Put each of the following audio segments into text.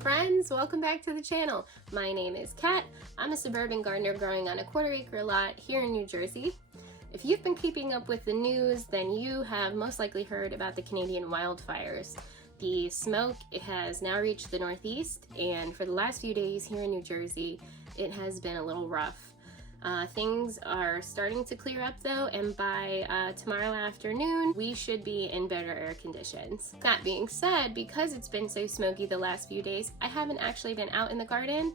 friends, welcome back to the channel. My name is Kat. I'm a suburban gardener growing on a quarter-acre lot here in New Jersey. If you've been keeping up with the news, then you have most likely heard about the Canadian wildfires. The smoke has now reached the Northeast, and for the last few days here in New Jersey, it has been a little rough. Things are starting to clear up though, and by tomorrow afternoon, we should be in better air conditions. That being said, because it's been so smoky the last few days, I haven't actually been out in the garden,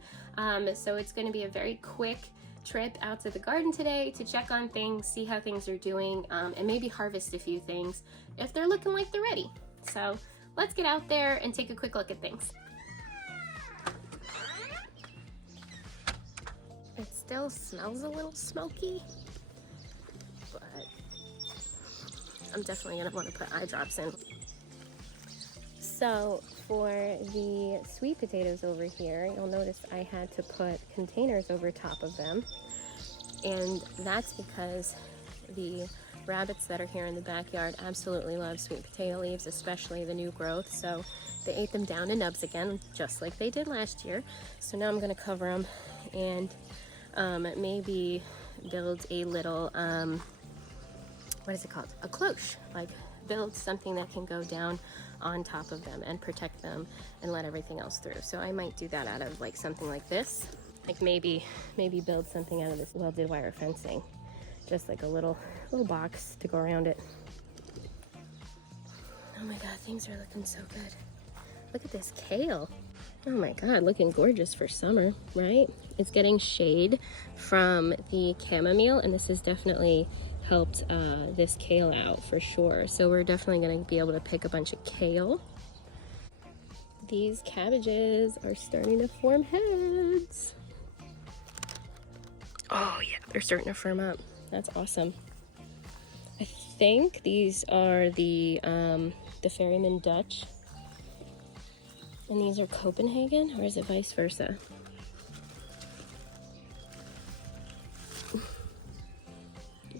so it's going to be a very quick trip out to the garden today to check on things, see how things are doing, and maybe harvest a few things if they're looking like they're ready. So let's get out there and take a quick look at things. It still smells a little smoky, but I'm definitely gonna want to put eye drops in. So for the sweet potatoes over here, you'll notice I had to put containers over top of them, and that's because the rabbits that are here in the backyard absolutely love sweet potato leaves, especially the new growth. So they ate them down to nubs again, just like they did last year. So now I'm gonna cover them and maybe build a little, what is it called? A cloche, like build something that can go down on top of them and protect them and let everything else through. So I might do that out of like something like this, like maybe build something out of this welded wire fencing, just like a little box to go around it. Oh my God, things are looking so good. Look at this kale. Oh my God, looking gorgeous for summer, right? It's getting shade from the chamomile, and this has definitely helped this kale out for sure. So we're definitely gonna be able to pick a bunch of kale. These cabbages are starting to form heads. Oh yeah, they're starting to firm up. That's awesome. I think these are the Ferryman Dutch. And these are Copenhagen, or is it vice versa?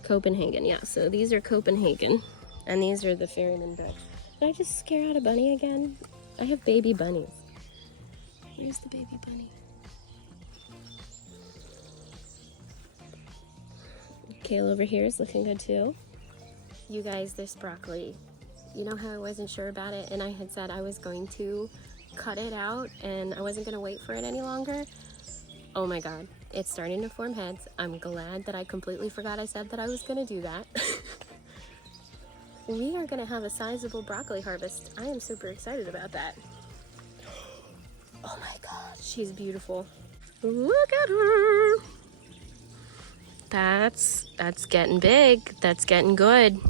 Copenhagen, yeah, so these are Copenhagen, and these are the Ferryman Dutch. Did I just scare out a bunny again? I have baby bunnies. Where's the baby bunny? Kale over here is looking good too. You guys, this broccoli, you know how I wasn't sure about it, and I had said I was going to cut it out and I wasn't going to wait for it any longer? Oh my God, it's starting to form heads. I'm glad that I completely forgot I said that I was going to do that. We are going to have a sizable broccoli harvest. I am super excited about that. Oh my God, she's beautiful. Look at her. That's getting big. That's getting good.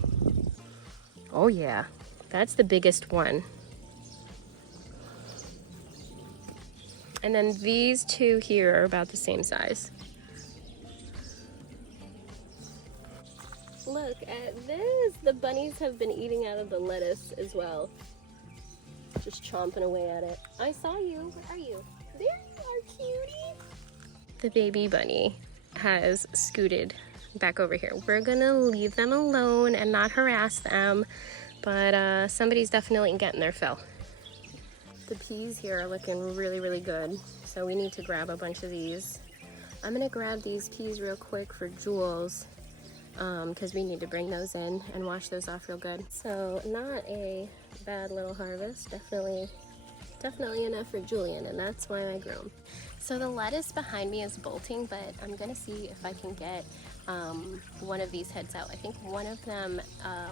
Oh yeah, that's the biggest one. And then these two here are about the same size. Look at this. The bunnies have been eating out of the lettuce as well. Just chomping away at it. I saw you. Where are you? There you are, cutie. The baby bunny has scooted back over here. We're gonna leave them alone and not harass them, but somebody's definitely getting their fill. The peas here are looking really, really good, so we need to grab a bunch of these. I'm gonna grab these peas real quick for Jules, because we need to bring those in and wash those off real good. So not a bad little harvest, definitely enough for Julian, and that's why I grew them. So the lettuce behind me is bolting, but I'm gonna see if I can get one of these heads out. I think one of them,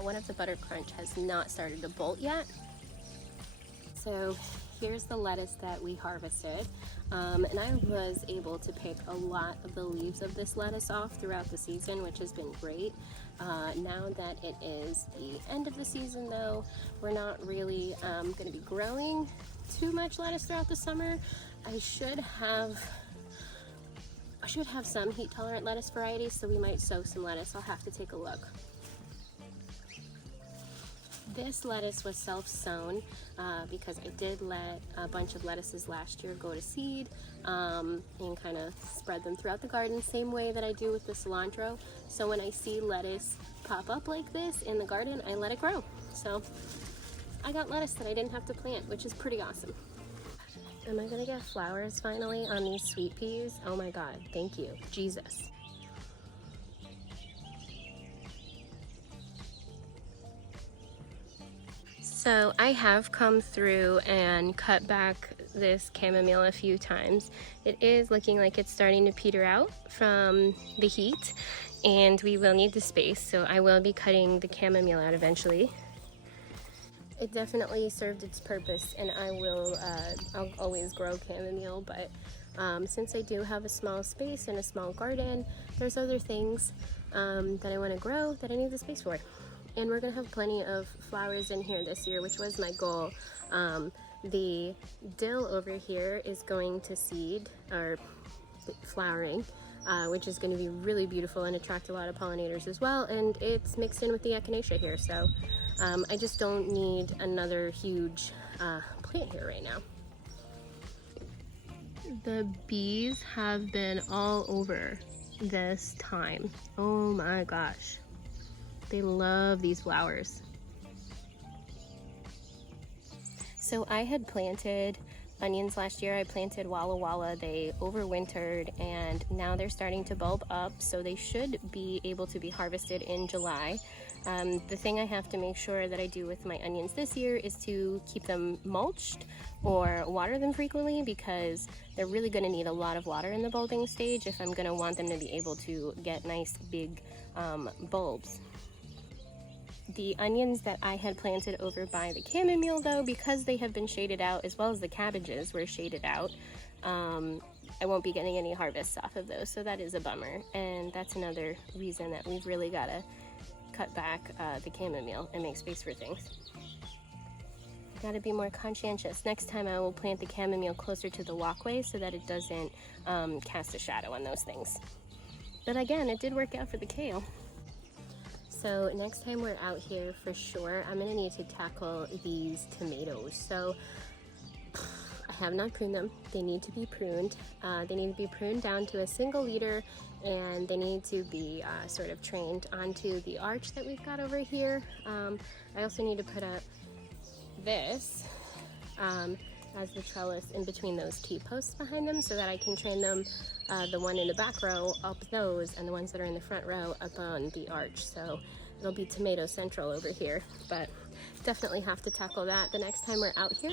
one of the butter crunch has not started to bolt yet. So here's the lettuce that we harvested, and I was able to pick a lot of the leaves of this lettuce off throughout the season, which has been great. Now that it is the end of the season though, we're not really going to be growing too much lettuce throughout the summer. I should have some heat tolerant lettuce varieties, so we might sow some lettuce. I'll have to take a look. This lettuce was self-sown because I did let a bunch of lettuces last year go to seed and kind of spread them throughout the garden, same way that I do with the cilantro. So when I see lettuce pop up like this in the garden, I let it grow. So I got lettuce that I didn't have to plant, which is pretty awesome. Am I gonna get flowers finally on these sweet peas? Oh my God, thank you, Jesus. So I have come through and cut back this chamomile a few times. It is looking like it's starting to peter out from the heat, and we will need the space, so I will be cutting the chamomile out eventually. It definitely served its purpose, and I'll always grow chamomile, but since I do have a small space and a small garden, there's other things that I want to grow that I need the space for. And we're gonna have plenty of flowers in here this year, which was my goal. The dill over here is going to seed, or flowering, which is going to be really beautiful and attract a lot of pollinators as well, and it's mixed in with the echinacea here, so I just don't need another huge plant here right now. The bees have been all over this time. Oh my gosh. They love these flowers. So I had planted onions last year. I planted Walla Walla. They overwintered and now they're starting to bulb up, so they should be able to be harvested in July. The thing I have to make sure that I do with my onions this year is to keep them mulched or water them frequently, because they're really going to need a lot of water in the bulbing stage if I'm going to want them to be able to get nice big bulbs. The onions that I had planted over by the chamomile, though, because they have been shaded out, as well as the cabbages were shaded out, I won't be getting any harvests off of those, so that is a bummer. And that's another reason that we've really got to cut back the chamomile and make space for things. Got to be more conscientious. Next time I will plant the chamomile closer to the walkway so that it doesn't cast a shadow on those things. But again, it did work out for the kale. So next time we're out here, for sure, I'm gonna need to tackle these tomatoes. So I have not pruned them. They need to be pruned. They need to be pruned down to a single leader, and they need to be sort of trained onto the arch that we've got over here. I also need to put up this as the trellis in between those T-posts behind them, so that I can train them, the one in the back row up those, and the ones that are in the front row up on the arch. So it'll be tomato central over here, but definitely have to tackle that the next time we're out here,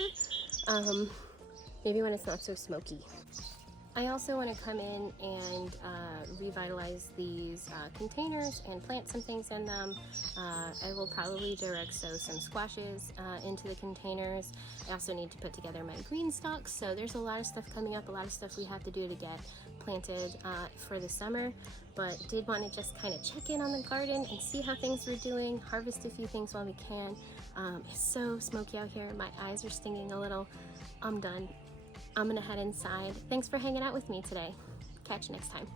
maybe when it's not so smoky. I also want to come in and revitalize these containers and plant some things in them. I will probably direct sow some squashes into the containers. I also need to put together my green stalks, so there's a lot of stuff coming up, a lot of stuff we have to do to get planted for the summer, but did want to just kind of check in on the garden and see how things were doing, harvest a few things while we can. It's so smoky out here, my eyes are stinging a little. I'm done. I'm gonna head inside. Thanks for hanging out with me today. Catch you next time.